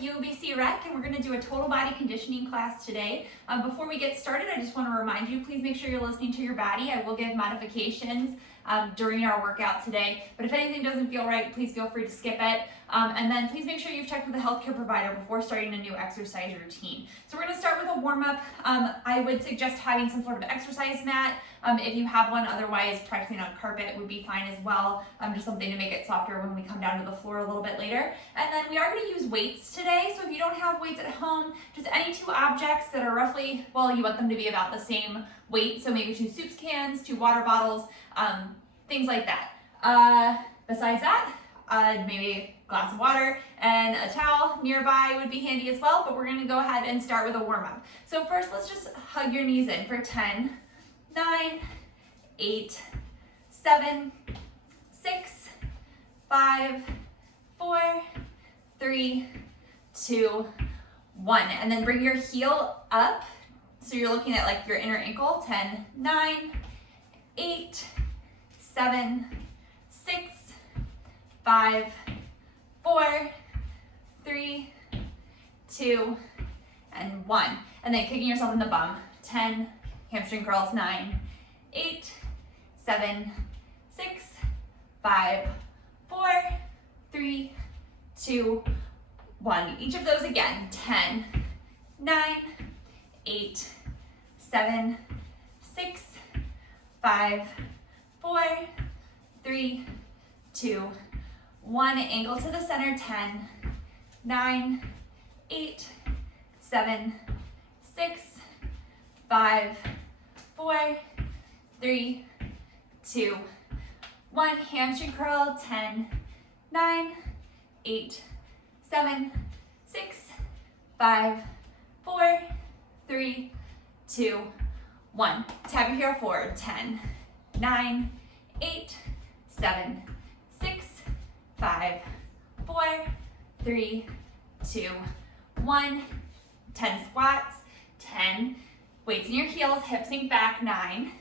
with TBC Rec, and we're going to do a total body conditioning class today. Before we get started, I just want to remind you, please make sure you're listening to your body. I will give modifications during our workout today, but if anything doesn't feel right, please feel free to skip it. And then please make sure you've checked with a healthcare provider before starting a new exercise routine. So we're going to start with a warm-up. I would suggest having some sort of exercise mat if you have one. Otherwise, practicing on carpet would be fine as well. Just something to make it softer when we come down to the floor a little bit later. And then we are going to use weights today. So if you don't have weights at home, just any two objects that are roughly, well, you want them to be about the same weight. So maybe 2 soup cans, 2 water bottles, things like that. Besides that, maybe a glass of water and a towel nearby would be handy as well, but we're gonna go ahead and start with a warm-up. So first, let's just hug your knees in for 10, 9, 8, 7, 6, 5, 4, 3, 2, 1. And then bring your heel up. So you're looking at like your inner ankle. 10, 9, 8, 7, 6, 5, 4, 3, 2, and 1. And then kicking yourself in the bum. 10, hamstring curls. 9, 8, 7, 6, 5, 4, 3, 2, 1. Each of those again. 10, 9, 8, 7, 6, 5, 4, 3, 2, 1. Angle to the center. 10, 9, 8, 7, 6, 5, 4, 3, 2, 1. Hamstring curl. 10, 9, 8, 7, 6, 5, 4, 3, 2, 1. Tap your heel forward. 10, 9, 8, 7, 6, 5, 4, 3, 2, 1. 10 squats. 10. Weights in your heels, hips sink back. 9,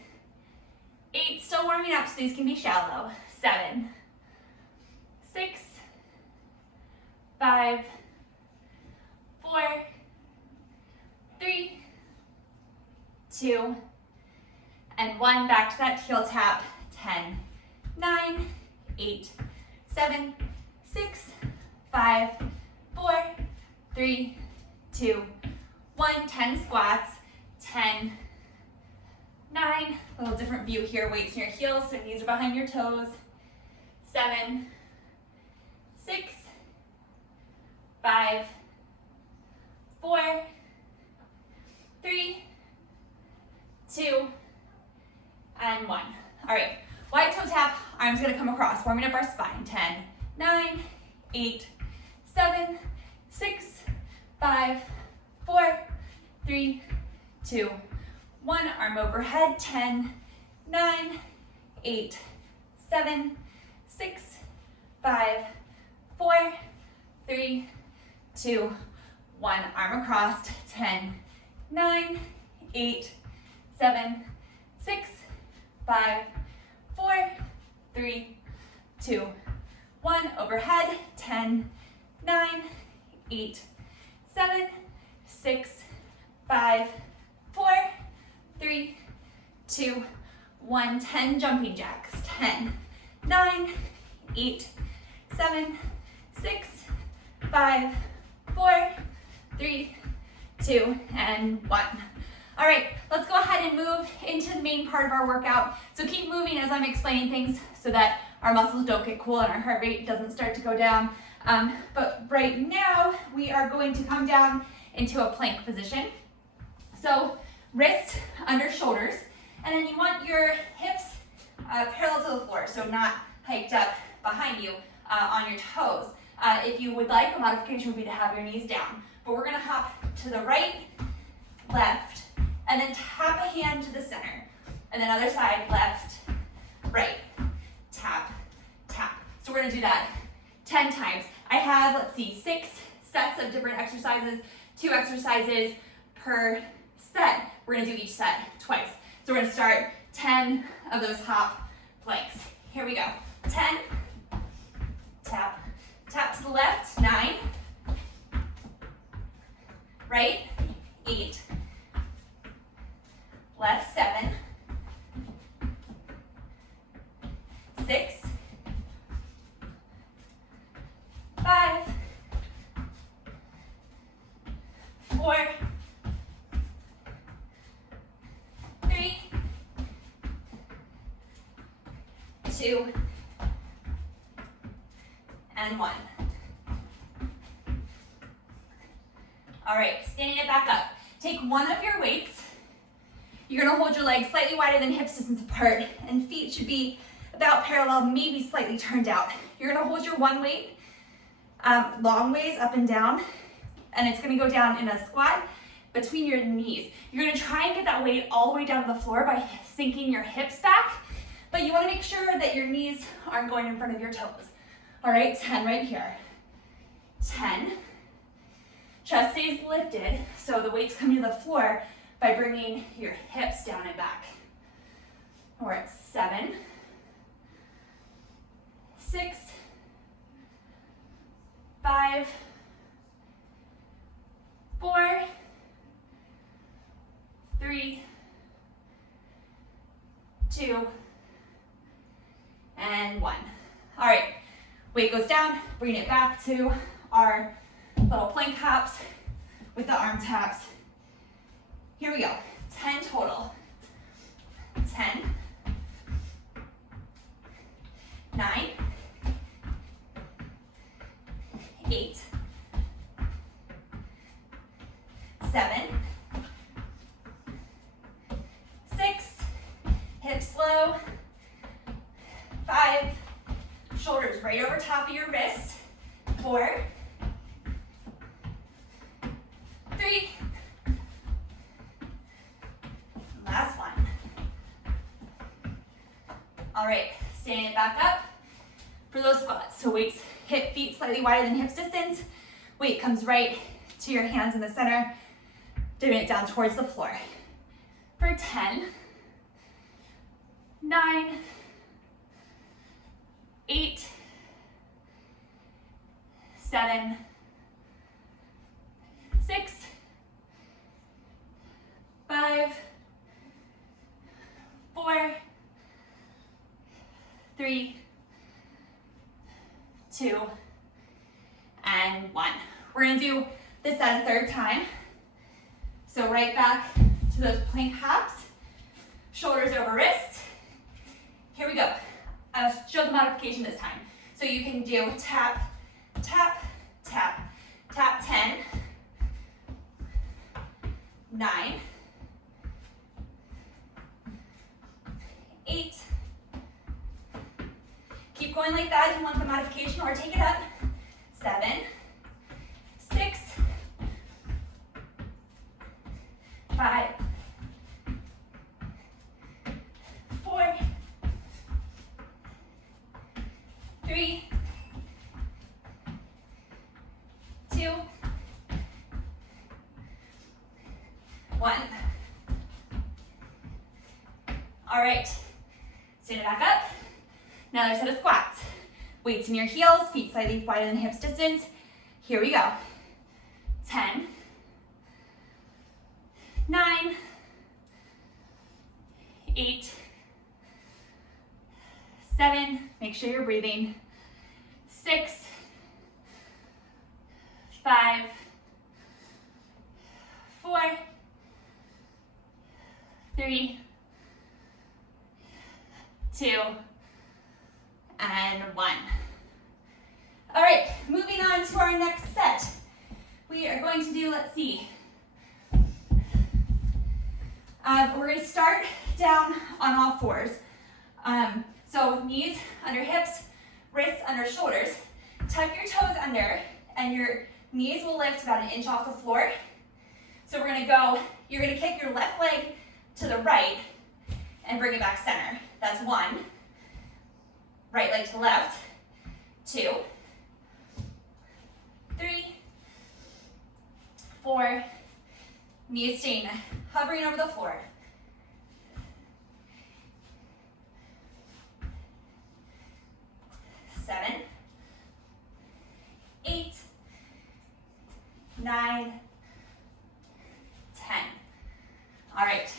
8. Still warming up, so these can be shallow. 7, 6, 5, 4, 3, 2, and 1. Back to that heel tap. 10, 9, 8, 7, 6, 5, 4, 3, 2, 1. 10 squats. 10, 9, a little different view here. Weights in your heels, so knees are behind your toes. 7, 6, 5, 4, 3, 2, and 1. All right, wide toe tap, arms gonna come across, warming up our spine. 10, 9, 8, 7, 6, 5, 4, 3, 2, 1. Arm overhead. 10, 9, 8, 7, 6, 5, 4, 3, 2, 1. Arm across. 10, 9, 8, 7, 6, 5, 4, 3, 2, 1. Overhead. 10, 9, 8, 7, 6, 5, 4, 3, 2, 1. 10 jumping jacks. 10, 9, 8, 7, 6, 5, 4, 3, 2, and 1. All right, let's go ahead and move into the main part of our workout. So keep moving as I'm explaining things so that our muscles don't get cool and our heart rate doesn't start to go down. But right now, we are going to come down into a plank position. So wrists under shoulders, and then you want your hips parallel to the floor, so not hiked up behind you on your toes. If you would like, a modification would be to have your knees down. But we're gonna hop to the right, left, and then tap a hand to the center. And then other side, left, right, tap, tap. So we're gonna do that 10 times. I have, let's see, 6 sets of different exercises, 2 exercises per set. We're gonna do each set twice. So we're gonna start 10 of those hop planks. Here we go. 10, tap, tap to the left, 9, 2, and 1. All right, standing it back up. Take one of your weights. You're gonna hold your legs slightly wider than hips distance apart, and feet should be about parallel, maybe slightly turned out. You're gonna hold your one weight long ways up and down, and it's gonna go down in a squat between your knees. You're gonna try and get that weight all the way down to the floor by sinking your hips back, but you wanna make sure that your knees aren't going in front of your toes. All right, 10 right here. 10. Chest stays lifted, so the weight's coming to the floor by bringing your hips down and back. We're at 7, 6, 5, 4, 3, 2, and 1. All right, weight goes down, bring it back to our little plank hops with the arm taps. Here we go, 10 total. 10, 9, 8, 7, 6, hips low, 5, shoulders right over top of your wrist, 4, 3, last one. All right, standing it back up for those squats. So weights, feet slightly wider than hips distance. Weight comes right to your hands in the center, dipping it down towards the floor. For 10, 9, 8, 7, 6, 5, 4, 3, 2, and 1. We're gonna do this at a third time. So right back to those plank hops, shoulders over wrists. Here we go. I'll show the modification this time. So you can do tap, tap, tap, tap 10, 9, 8, keep going like that if you want the modification, or take it up, 7, 6, 5, 4, 3, 2, 1. All right, stand it back up. Another set of squats. Weights in your heels, feet slightly wider than hips distance. Here we go. 10, 9, 8, 7, make sure you're breathing, 6, 5, 4, 3, 2, and 1. All right, moving on to our next set. We are going to do, let's see. We're going to start down on all fours. So knees under hips, wrists under shoulders. Tuck your toes under, and your knees will lift about an inch off the floor. So we're going to go, you're going to kick your left leg to the right and bring it back center. That's 1. Right leg to left. 2, 3, 4, knees staying hovering over the floor. 7, 8, 9, 10. All right.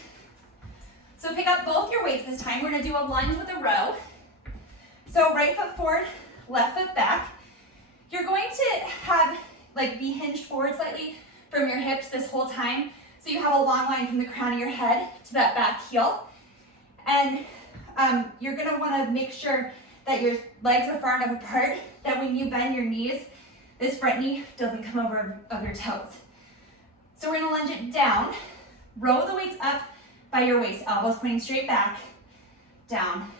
So pick up both your weights this time. We're gonna do a lunge with a row. So right foot forward, left foot back. You're going to have, be hinged forward slightly from your hips this whole time. So you have a long line from the crown of your head to that back heel. And you're gonna wanna make sure that your legs are far enough apart that when you bend your knees, this front knee doesn't come over of your toes. So we're gonna lunge it down, row the weights up by your waist, elbows pointing straight back, down,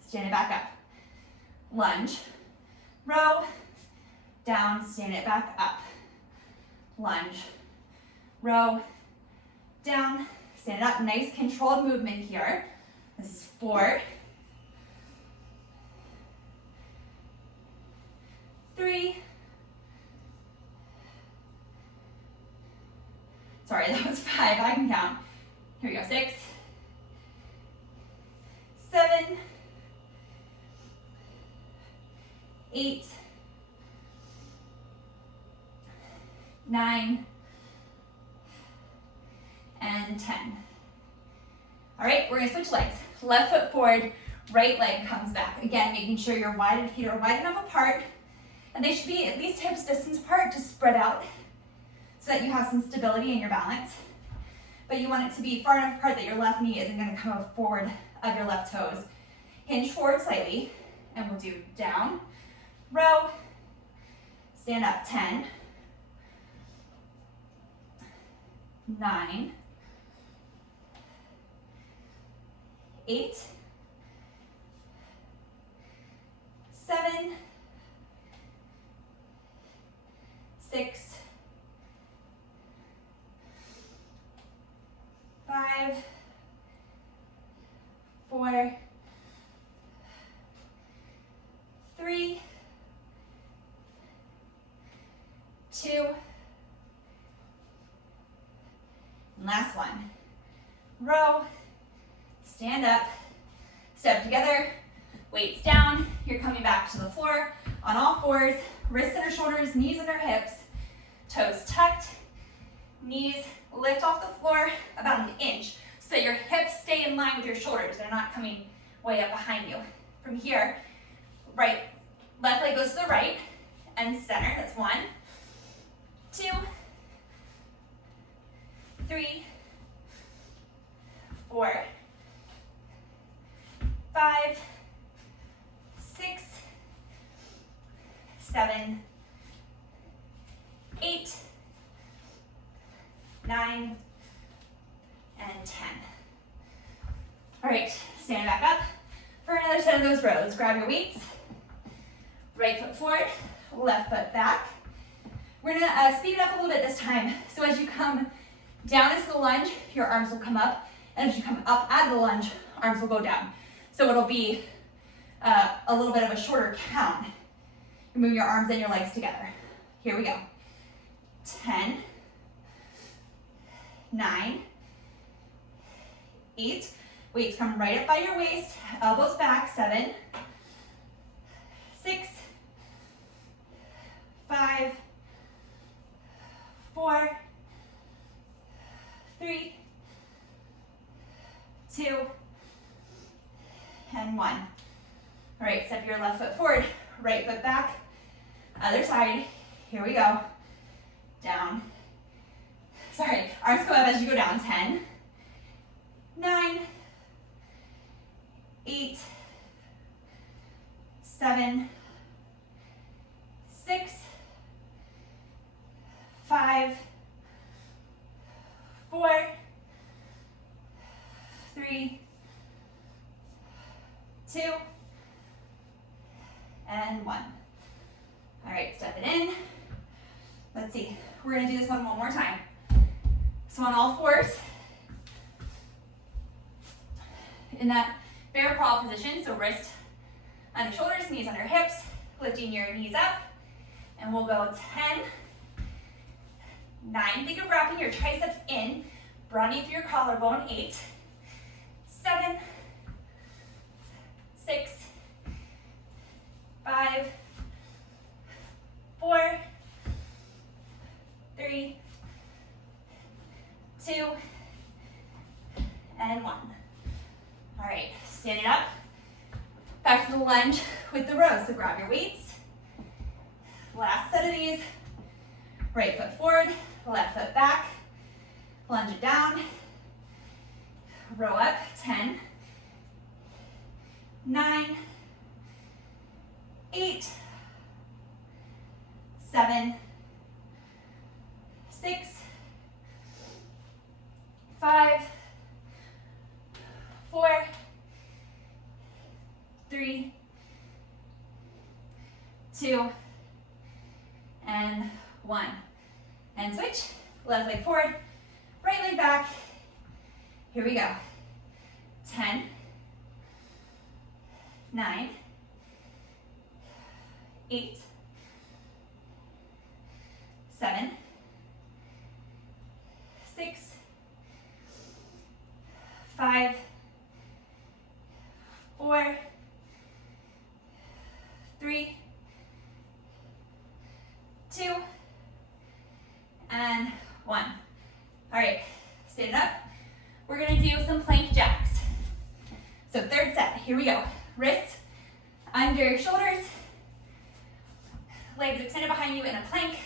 stand it back up. Lunge, row, down, stand it back up. Lunge, row, down, stand it up. Nice controlled movement here. This is 4, 3, sorry, that was 5, I can count. Here we go, 6, 7, 8, 9, and 10. All right, we're gonna switch legs. Left foot forward, right leg comes back. Again, making sure your feet are wide enough apart, and they should be at least hips distance apart to spread out so that you have some stability in your balance. But you want it to be far enough apart that your left knee isn't gonna come forward of your left toes. Hinge forward slightly, and we'll do down, row, stand up, 10, 9, 8, 7, 6, 5, 4, 3, 2, and last one. Row, stand up, step together, weights down. You're coming back to the floor on all fours, wrists under shoulders, knees under hips, toes tucked, knees lift off the floor about an inch so that your hips stay in line with your shoulders. They're not coming way up behind you. From here, left leg goes to the right and center. That's 1, 2, 3, 4, 5, 6, 7, 8, 9, and 10. All right, stand back up for another set of those rows. Grab your weights, right foot forward, left foot back. We're gonna speed it up a little bit this time. So as you come down into the lunge, your arms will come up, and as you come up out of the lunge, arms will go down. So it'll be a little bit of a shorter count. You move your arms and your legs together. Here we go. 10, 9, 8, weights come right up by your waist, elbows back, 7, 6, 5, 4, 3, 2, and 1. All right, step your left foot forward, right foot back, other side. Here we go. Down. Sorry, arms come up as you go down. 10, 9, 8, 7, 6, 5, 4, 3, 2, and 1. All right, step it in. Let's see, we're gonna do this one more time. So on all fours, in that bear crawl position, so wrist under shoulders, knees under hips, lifting your knees up, and we'll go 10, 9, think of wrapping your triceps in, broadening through your collarbone, 8, 7, 6, 5, 4, 3, 2, and 1. All right, stand it up. Back to the lunge with the rows. So grab your weights. Last set of these. Right foot forward, left foot back. Lunge it down. Row up, 10, 9, 8, 7, 6, 5, 4, 3, 2, and 1. And switch, left leg forward, right leg back. Here we go. 10, 9, 8, 7, 6, 5, 4, 3, 2, and 1. All right, stand up. We're gonna do some plank jacks. So third set, here we go. Wrists under your shoulders, legs extended behind you in a plank,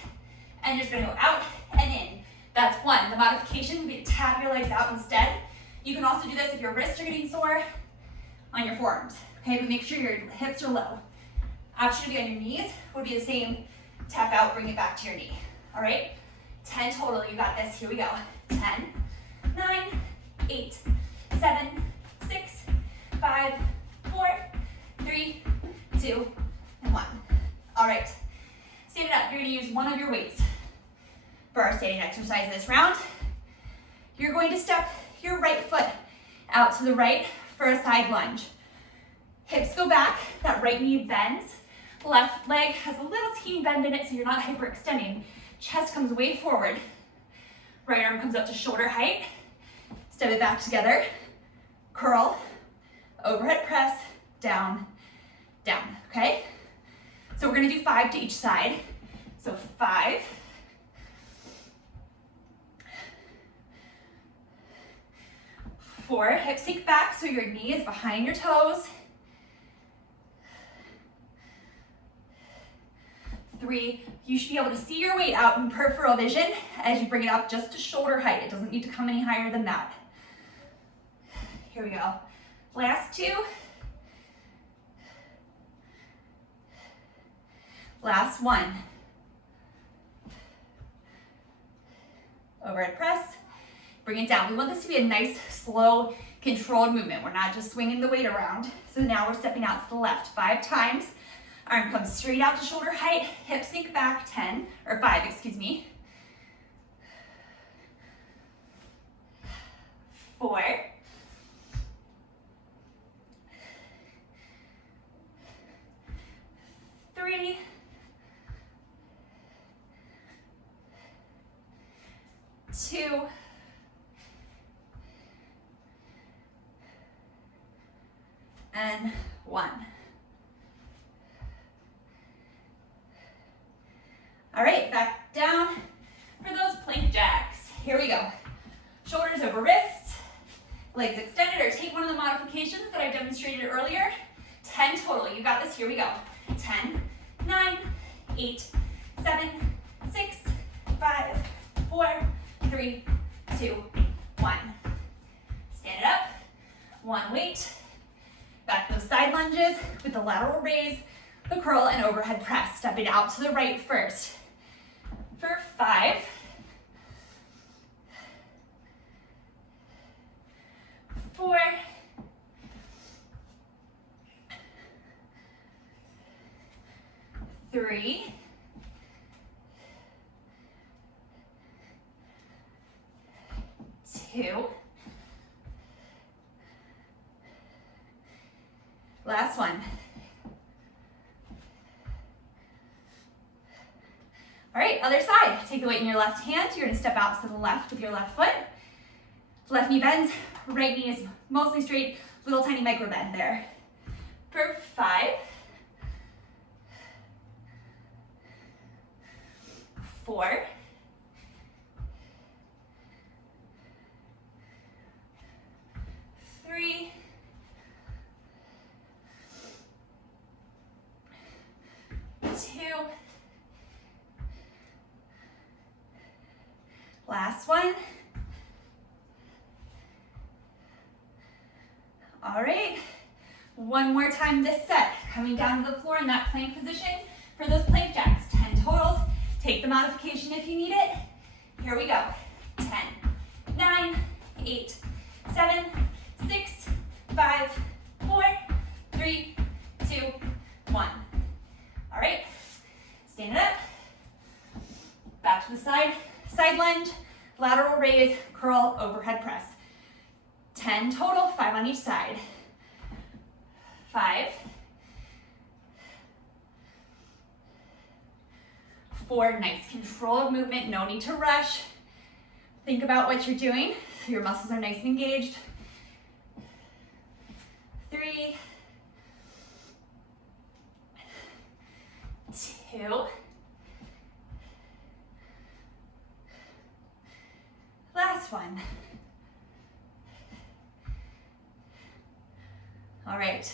and you're just gonna go out and in. That's one. The modification would be to tap your legs out instead. You can also do this if your wrists are getting sore on your forearms, okay? But make sure your hips are low. Option to be on your knees would be the same. Tap out, bring it back to your knee, all right? 10 total, you got this, here we go. 10, 9, 8, 7, 6, 5, 4, 3, 2, and 1. All right, stand it up. You're gonna use one of your weights for our standing exercise this round. You're going to step your right foot out to the right for a side lunge. Hips go back, that right knee bends. Left leg has a little teeny bend in it so you're not hyperextending. Chest comes way forward. Right arm comes up to shoulder height. Step it back together. Curl, overhead press, down, down, okay? So we're gonna do 5 to each side. So 5, 4, hip sink back so your knee is behind your toes. 3, you should be able to see your weight out in peripheral vision as you bring it up just to shoulder height. It doesn't need to come any higher than that. Here we go. Last 2. Last 1. Overhead press. Bring it down. We want this to be a nice, slow, controlled movement. We're not just swinging the weight around. So now we're stepping out to the left 5 times. Arm comes straight out to shoulder height. Hip sink back 10, or 5, excuse me. 4. 3. 2. And 1. All right, back down for those plank jacks. Here we go. Shoulders over wrists, legs extended, or take one of the modifications that I demonstrated earlier. 10 total, you got this, here we go. 10, 9, 8, 7, 6, 5, 4, 3, 2, 1. Stand it up, one weight. Back those side lunges with the lateral raise, the curl, and overhead press. Step it out to the right first. For 5, 4, 3, 2, last one. All right, other side. Take the weight in your left hand. You're gonna step out to the left with your left foot. Left knee bends, right knee is mostly straight, little tiny micro bend there. For 5, 4, 3, 2, last one. All right, one more time this set. Coming down to the floor in that plank position for those plank jacks. 10 totals. Take the modification if you need it. Here we go. 10, 9, 8, 7, 6, 5, 4, 3, 2, 1. All right, stand it up. Back to the side. Side lunge, lateral raise, curl, overhead press. 10 total, 5 on each side. 5, 4, nice controlled movement, no need to rush. Think about what you're doing so your muscles are nice and engaged. 3, 2, last one. All right,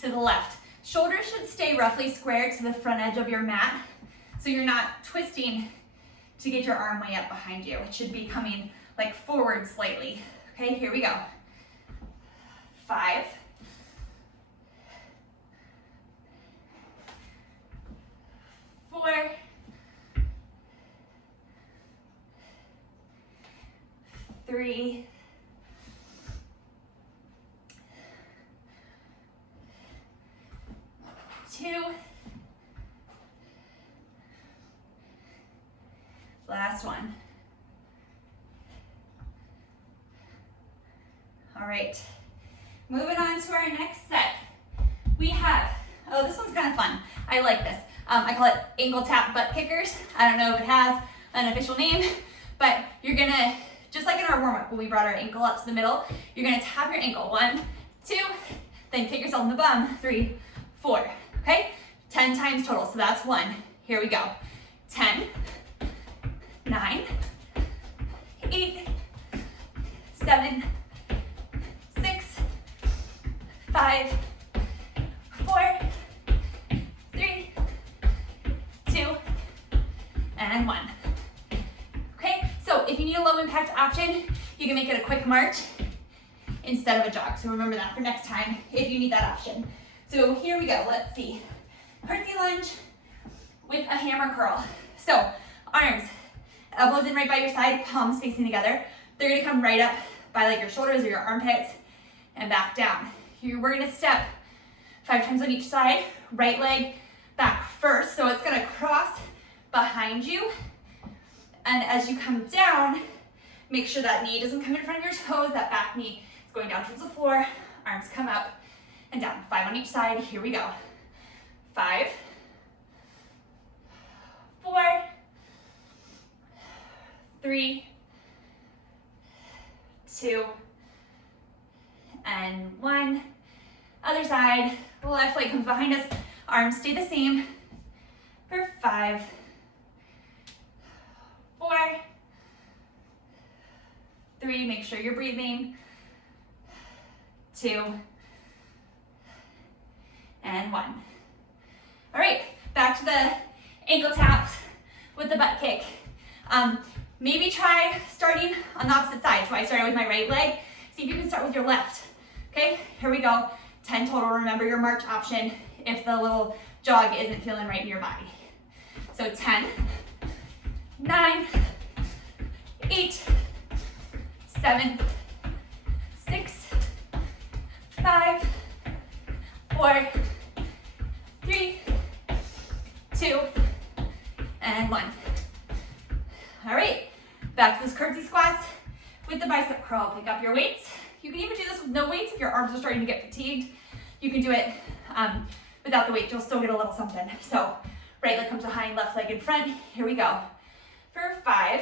to the left. Shoulders should stay roughly squared to the front edge of your mat, so you're not twisting to get your arm way up behind you. It should be coming like forward slightly. Okay, here we go. 5, 4, 3, 2, last one. All right, moving on to our next set. We have, oh, this one's kind of fun. I like this. I call it ankle tap butt kickers. I don't know if it has an official name, but you're gonna, just like in our warm-up when we brought our ankle up to the middle, you're gonna tap your ankle. 1, 2, then kick yourself in the bum. 3, 4, okay? 10 times total, so that's 1. Here we go. 10, 9, 8, 7, 6, 5, 4, 3, 2, and 1. Okay, so if you need a low impact option, you can make it a quick march instead of a jog. So remember that for next time if you need that option. So here we go, let's see. Curtsy lunge with a hammer curl. So arms, elbows in right by your side, palms facing together. They're gonna come right up by like your shoulders or your armpits and back down. We're gonna step 5 times on each side, right leg back first. So it's gonna cross behind you. And as you come down, make sure that knee doesn't come in front of your toes, that back knee is going down towards the floor, arms come up and down. 5 on each side, here we go. 5, 4, 3, 2, and 1. Other side, left leg comes behind us, arms stay the same for 5, 4, 3, make sure you're breathing, 2, and 1. All right, back to the ankle taps with the butt kick. Maybe try starting on the opposite side. So I started with my right leg. See if you can start with your left. Okay, here we go. 10 total. Remember your march option if the little jog isn't feeling right in your body. So 10, 9, 8, 7, 6, 5, 4, 3, 2, and 1. All right, back to those curtsy squats with the bicep curl. Pick up your weights. You can even do this with no weights if your arms are starting to get fatigued. You can do it without the weight. You'll still get a little something. So right leg comes behind, left leg in front. Here we go. For 5,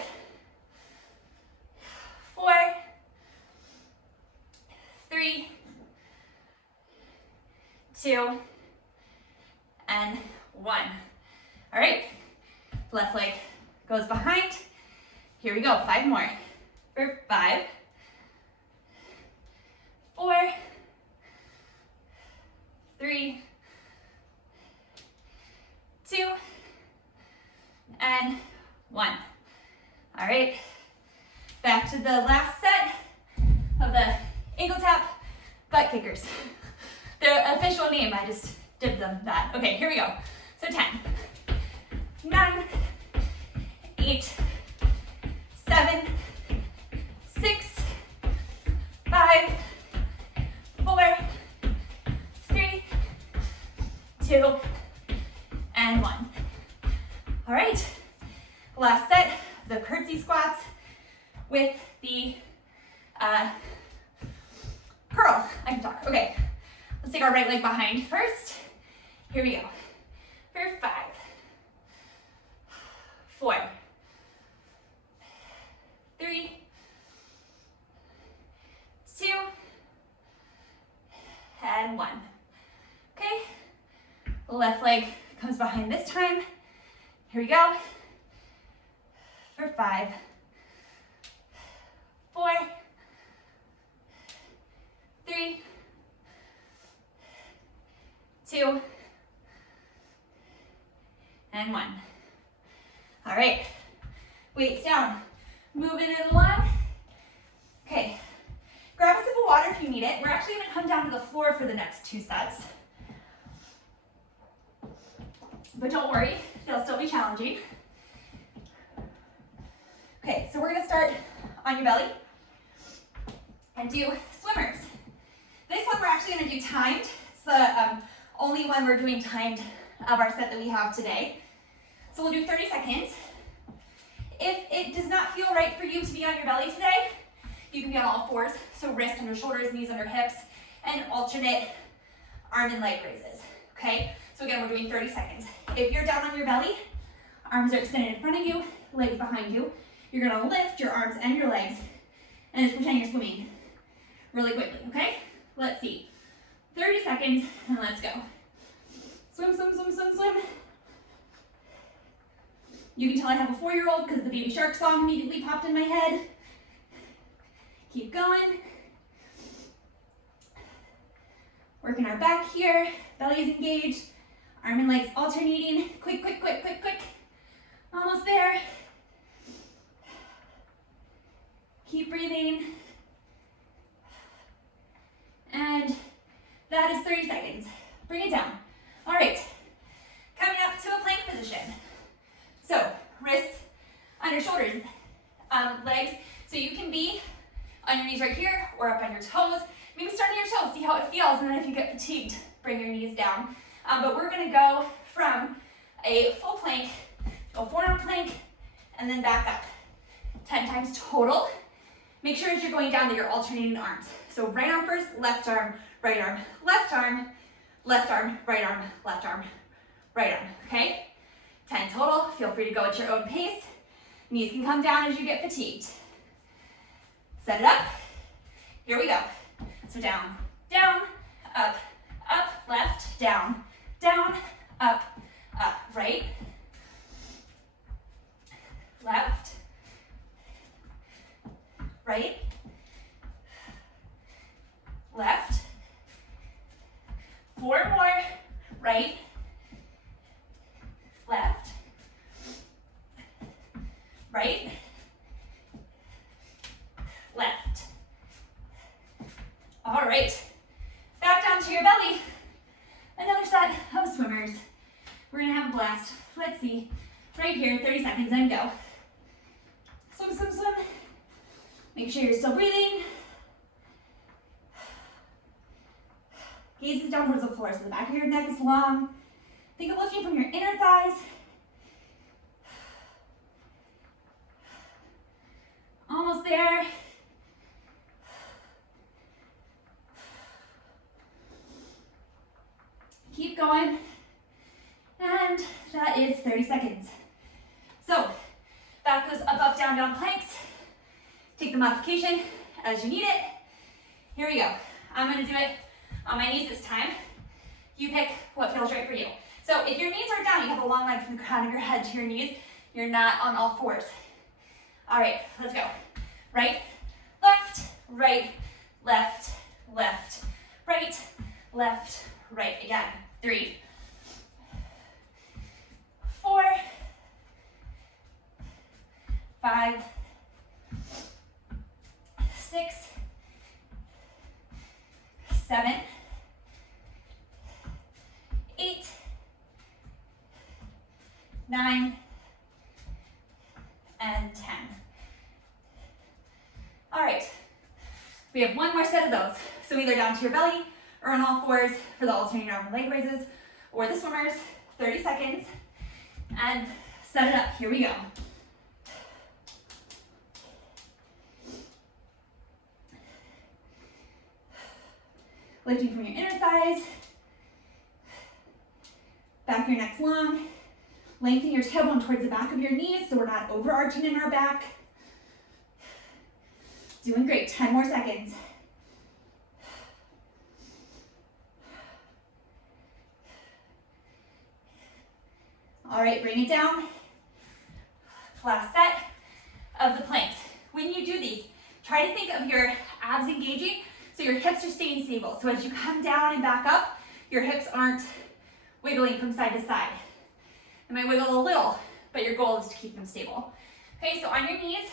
4, 3, 2, and 1. All right, left leg goes behind. Here we go, 5 more. For 5, 4, 3, 2, and 1. All right, back to the last set of the ankle tap butt kickers. The official name, I just did that. Okay, here we go. So 10, 9, 8, 7, 6, 5, 4, 3, 2, and 1. All right, last set, the curtsy squats with the curl. I can talk. Okay, let's take our right leg behind first. Here we go. For 5, 4, 3, 2, and 1. Okay, left leg comes behind this time. Here we go. For 5, 4, 3, 2, and 1. All right, weights down, moving it along. Okay, grab a sip of water if you need it. We're actually gonna come down to the floor for the next 2 sets. But don't worry, they'll still be challenging. Okay, so we're gonna start on your belly and do swimmers. This one we're actually gonna do timed. It's the only one we're doing timed of our set that we have today. So we'll do 30 seconds. If it does not feel right for you to be on your belly today, you can be on all fours. So wrists under shoulders, knees under hips, and alternate arm and leg raises, okay? So again, we're doing 30 seconds. If you're down on your belly, arms are extended in front of you, legs behind you. You're gonna lift your arms and your legs and just pretend you're swimming really quickly, okay? Let's see. 30 seconds and let's go. Swim, swim, swim, swim, swim. You can tell I have a 4-year-old because the Baby Shark song immediately popped in my head. Keep going. Working our back here, belly is engaged, arm and legs alternating. Quick, quick, quick, quick, quick. Almost there. Keep breathing. And that is 30 seconds. Bring it down. All right, coming up to a plank position. So wrists under shoulders, legs. So you can be on your knees right here or up on your toes. Maybe start on your toes, see how it feels, and then if you get fatigued, bring your knees down. But we're gonna go from a full plank, a forearm plank, and then back up. 10 times total. Make sure as you're going down that you're alternating arms. So right arm first, left arm, right arm, left arm, left arm, right arm, left arm, right arm, okay? 10 total, feel free to go at your own pace. Knees can come down as you get fatigued. Set it up, here we go. So down, down, up, up, left, down, down, up, up, right, left, right, left, 4 more, right, left, right, left. All right, back down to your belly. Another set of swimmers. We're gonna have a blast. Let's see, right here, 30 seconds and go. Swim, swim, swim. Make sure you're still breathing. Gaze is down towards the floor, so the back of your neck is long. Think of lifting from your inner thighs. Almost there. Keep going. And that is 30 seconds. So, back goes up, up, down, down planks. Take the modification as you need it. Here we go. I'm gonna do it on my knees this time. You pick what feels right for you. So if your knees are down, you have a long line from the crown of your head to your knees. You're not on all fours. All right, let's go. Right, left, right, left, left, right, left, right. Again, 3, 4, 5, 6, 7, 9, and 10. All right, we have one more set of those. So either down to your belly or on all fours for the alternating arm and leg raises, or the swimmers, 30 seconds, and set it up. Here we go. Lifting from your inner thighs, back of your neck's long. Lengthen your tailbone towards the back of your knees so we're not overarching in our back. Doing great, 10 more seconds. All right, bring it down. Last set of the planks. When you do these, try to think of your abs engaging so your hips are staying stable. So as you come down and back up, your hips aren't wiggling from side to side. They might wiggle a little, but your goal is to keep them stable. Okay, so on your knees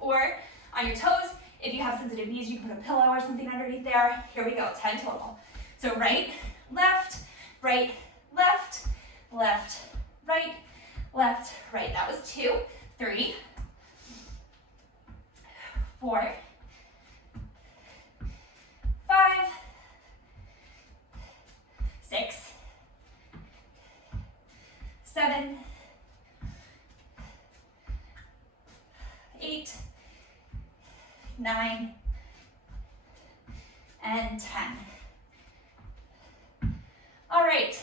or on your toes, if you have sensitive knees, you can put a pillow or something underneath there. Here we go, 10 total. So right, left, right, left, left, right, left, right. That was 2, 3, 4, 5, 6, 7, 8, 9, and 10. All right,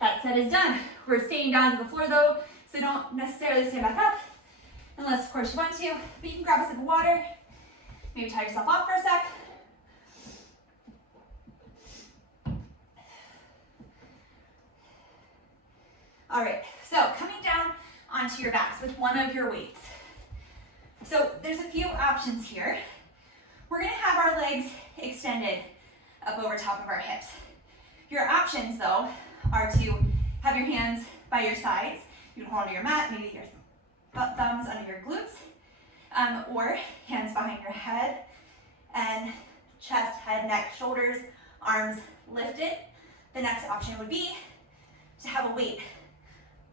that set is done. We're staying down to the floor though, so don't necessarily stand back up, unless of course you want to, but you can grab a sip of water, maybe tie yourself off for a sec. All right, so coming down onto your backs with one of your weights. So there's a few options here. We're gonna have our legs extended up over top of our hips. Your options though are to have your hands by your sides. You can hold onto your mat, maybe your thumbs under your glutes, or hands behind your head and chest, head, neck, shoulders, arms lifted. The next option would be to have a weight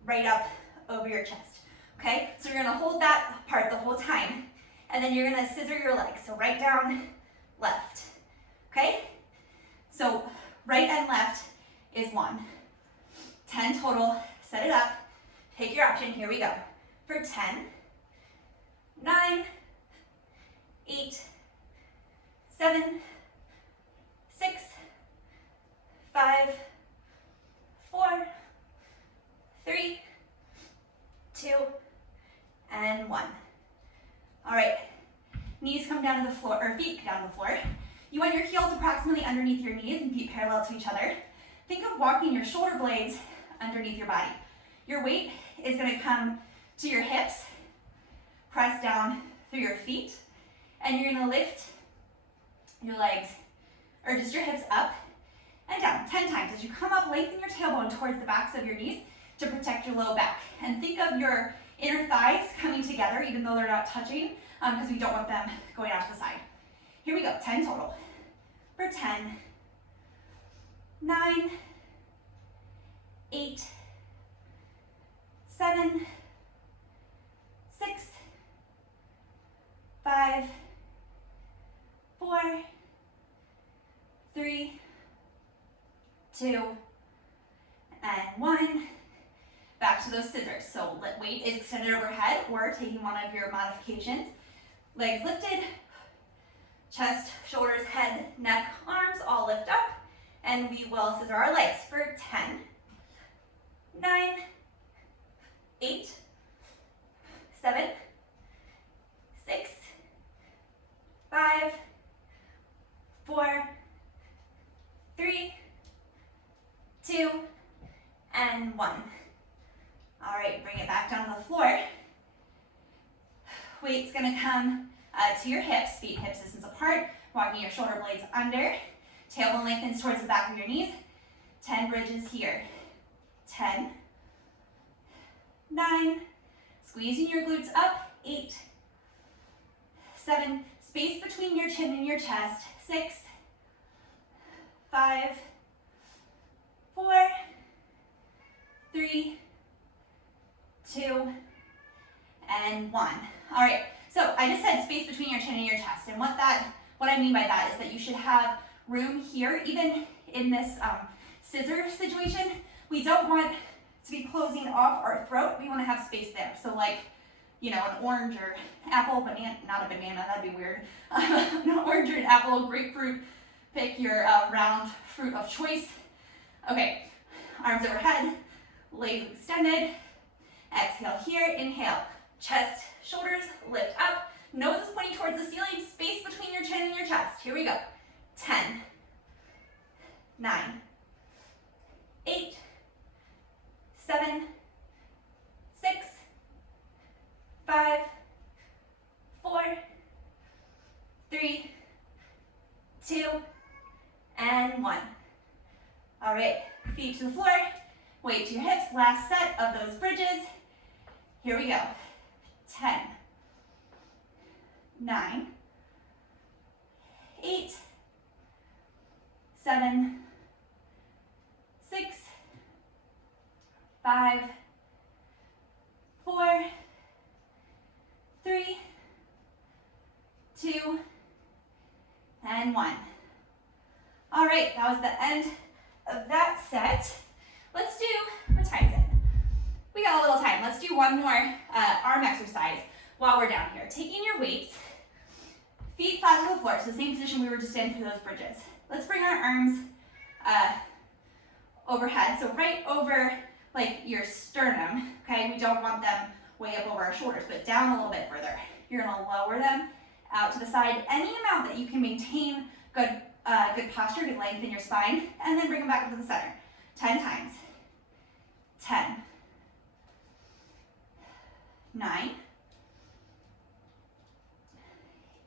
right up over your chest, okay? So you're gonna hold that part the whole time, and then you're gonna scissor your legs. So right down, left, okay? So right and left is 1. 10 total, set it up, take your option, here we go. For 10, 9, 8, 7, 6, 5, 4, 3, 2, and 1. All right, knees come down to the floor, or feet down to the floor. You want your heels approximately underneath your knees and feet parallel to each other. Think of walking your shoulder blades underneath your body. Your weight is gonna come to your hips, press down through your feet, and you're gonna lift your legs, or just your hips up and down 10 times. As you come up, lengthen your tailbone towards the backs of your knees to protect your low back. And think of your inner thighs coming together, even though they're not touching, because we don't want them going out to the side. Here we go, 10 total. For 10, 9, 8, 7, 6, 5, 4, 3, 2, and 1. Back to those scissors. So weight is extended overhead, or taking one of your modifications. Legs lifted, chest, shoulders, head, neck, arms all lift up, and we will scissor our legs for 10, 9, 8, 7, 6, 5, 4, 3, 2, and 1. All right, bring it back down to the floor. Weight's gonna come to your hips, feet hips distance apart, walking your shoulder blades under, tailbone lengthens towards the back of your knees. 10 bridges here. 10, 9, squeezing your glutes up, 8, 7, space between your chin and your chest, 6, 5, 4, 3, 2, and 1. All right, so I just said space between your chin and your chest, and what I mean by that is that you should have room here, even in this scissor situation. We don't want to be closing off our throat. We want to have space there. So like, you know, an orange or apple, banana, not a banana, that'd be weird. An orange or an apple, grapefruit, pick your round fruit of choice. Okay, arms overhead, legs extended. Exhale here, inhale. Chest, shoulders, lift up. Nose is pointing towards the ceiling, space between your chin and your chest. Here we go. 10, 9, 8, 7, 6, 5, 4, 3, 2, and 1. All right, feet to the floor, weight to your hips. Last set of those bridges. Here we go. 10, 9, 8, 7, 6, 5, 4, 3, 2, and 1. All right, that was the end of that set. Let's do, what time is it? We got a little time. Let's do one more arm exercise while we're down here. Taking your weights, feet flat to the floor, so the same position we were just in for those bridges. Let's bring our arms overhead, so right over like your sternum, okay? We don't want them way up over our shoulders, but down a little bit further. You're gonna lower them out to the side, any amount that you can maintain good posture to lengthen your spine, and then bring them back up to the center. 10 times. 10, 9,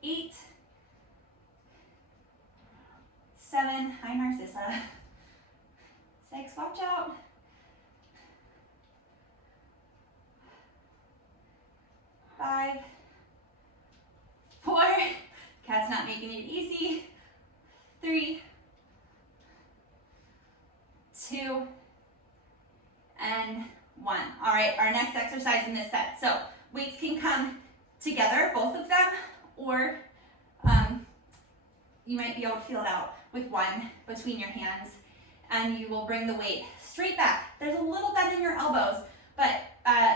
8, 7, hi Narcissa, 6, watch out, 5, 4, cat's not making it easy, 3, 2, and 1. All right, our next exercise in this set. So weights can come together, both of them, or you might be able to feel it out with one between your hands, and you will bring the weight straight back. There's a little bend in your elbows, but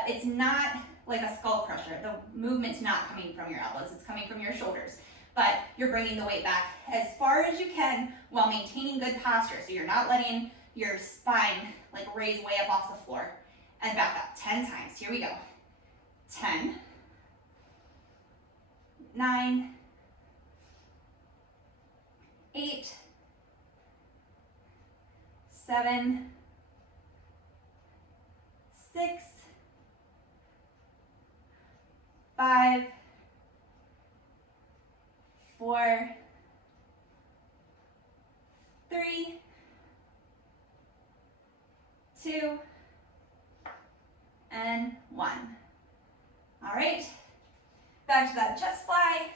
it's not like a skull crusher. The movement's not coming from your elbows, it's coming from your shoulders. But you're bringing the weight back as far as you can while maintaining good posture. So you're not letting your spine like raise way up off the floor. And back up 10 times. Here we go. 10, 9, 8, 7, 6, 5, 4, 3, 2, and 1. All right, back to that chest fly,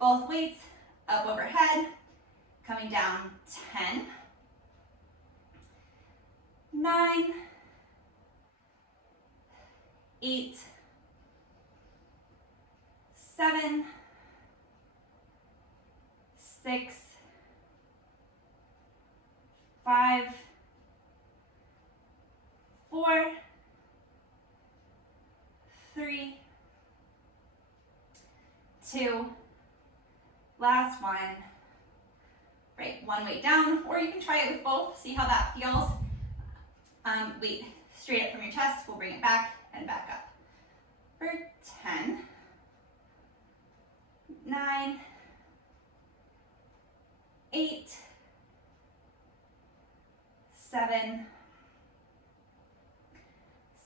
both weights up overhead, coming down 10, 9, 8, 7, 6, 5, 4, 3, 2, last one. Right, one weight down, or you can try it with both, see how that feels. Weight straight up from your chest, we'll bring it back and back up. For 10, 9, 8, 7,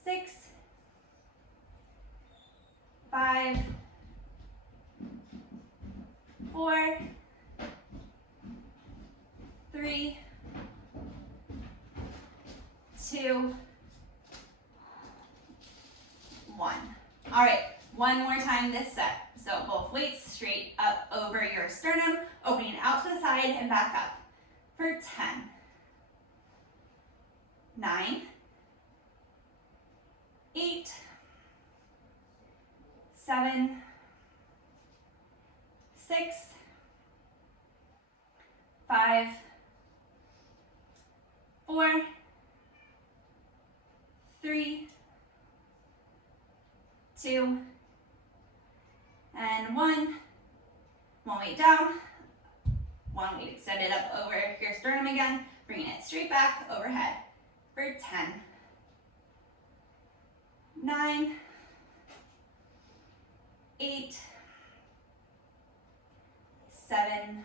6, 5, 4, 3, 2, 1. All right, one more time this set. So both weights straight up over your sternum, opening out to the side and back up. For 10, 9, 8, 7, 6, 5, 4, 3, 2, and 1. One weight down, one weight extended up over your sternum again, bringing it straight back overhead for 10, 9, 8, 7,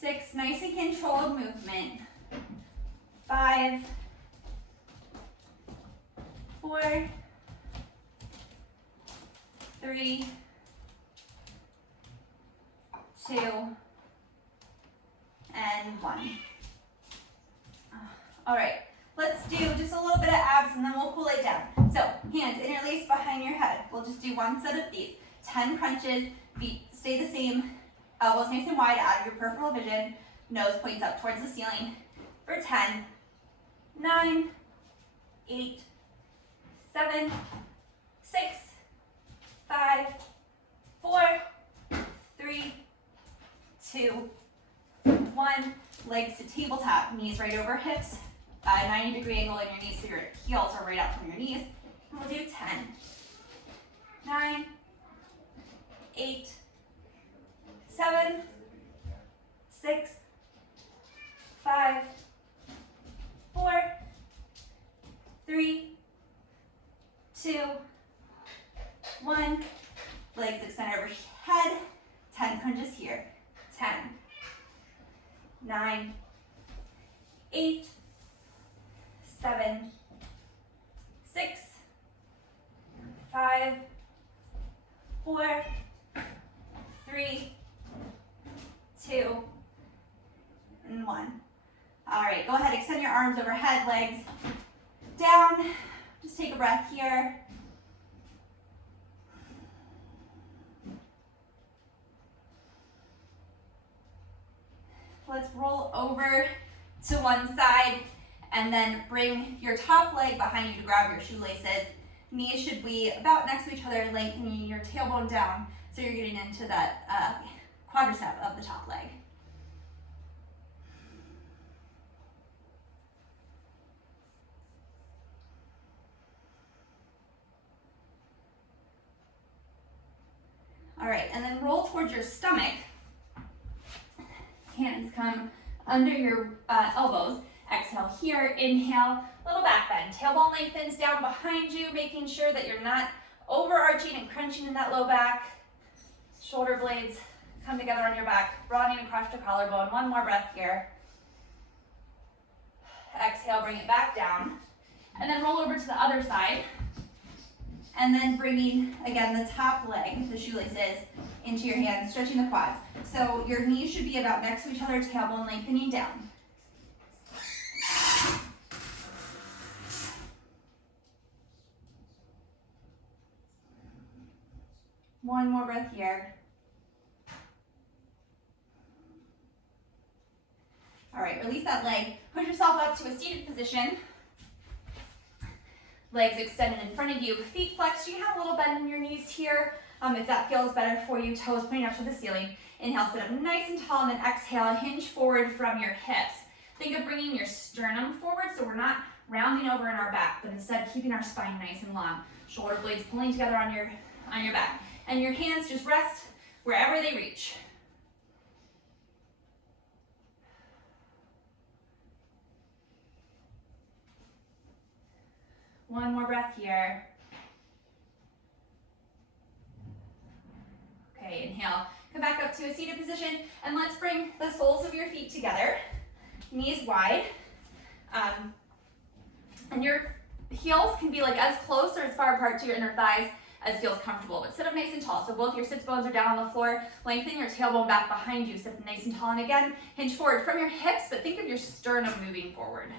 6, nice and controlled movement, 5, 4, 3, 2, and 1. All right, let's do just a little bit of abs and then we'll cool it down. So hands interlaced behind your head. We'll just do one set of these. 10 crunches, feet stay the same, elbows nice and wide out of your peripheral vision, nose points up towards the ceiling for 10, 9, 8, 7, 6, 5, 4, 3, 2, 1. Legs to tabletop, knees right over hips, 90-degree angle in your knees so your heels are right out from your knees. And we'll do 10, 9, 8, 7, 6, 5, 4, 3, 2, 1. Legs extended overhead. 10 crunches here. 10, 9, 8, 7, 6, 5, 4, 3, 2, and 1. All right, go ahead, extend your arms overhead, legs down. Just take a breath here. Let's roll over to one side and then bring your top leg behind you to grab your shoelaces. Knees should be about next to each other, lengthening your tailbone down so you're getting into that quadricep of the top leg. All right, and then roll towards your stomach. Hands come under your elbows. Exhale here, inhale, little back bend. Tailbone lengthens down behind you, making sure that you're not overarching and crunching in that low back. Shoulder blades come together on your back, broadening across your collarbone. One more breath here. Exhale, bring it back down. And then roll over to the other side. And then bringing, again, the top leg, the shoelaces, into your hands, stretching the quads. So your knees should be about next to each other, tailbone lengthening down. One more breath here. All right, release that leg. Push yourself up to a seated position. Legs extended in front of you, feet flexed. You can have a little bend in your knees here. If that feels better for you, toes pointing up to the ceiling. Inhale, sit up nice and tall, and then exhale, hinge forward from your hips. Think of bringing your sternum forward so we're not rounding over in our back, but instead keeping our spine nice and long. Shoulder blades pulling together on your back. And your hands just rest wherever they reach. One more breath here. Okay, inhale. Come back up to a seated position, and let's bring the soles of your feet together, knees wide. And your heels can be like as close or as far apart to your inner thighs as feels comfortable, but sit up nice and tall. So both your sits bones are down on the floor. Lengthen your tailbone back behind you. Sit nice and tall, and again, hinge forward from your hips, but think of your sternum moving forward.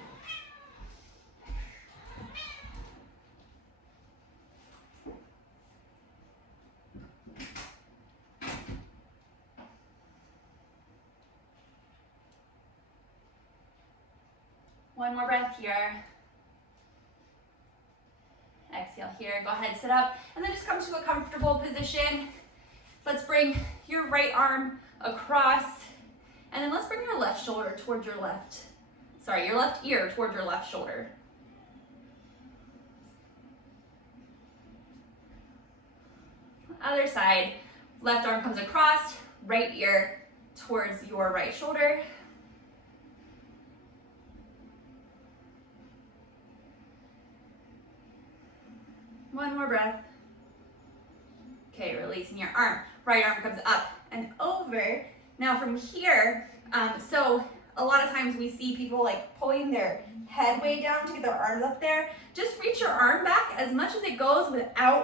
One more breath here. Exhale here, go ahead, sit up, and then just come to a comfortable position. Let's bring your right arm across, and then let's bring your left shoulder towards your left ear towards your left shoulder. Other side, left arm comes across, right ear towards your right shoulder. One more breath. Okay, releasing your arm. Right arm comes up and over. Now from here, so a lot of times we see people like pulling their head way down to get their arms up there. Just reach your arm back as much as it goes without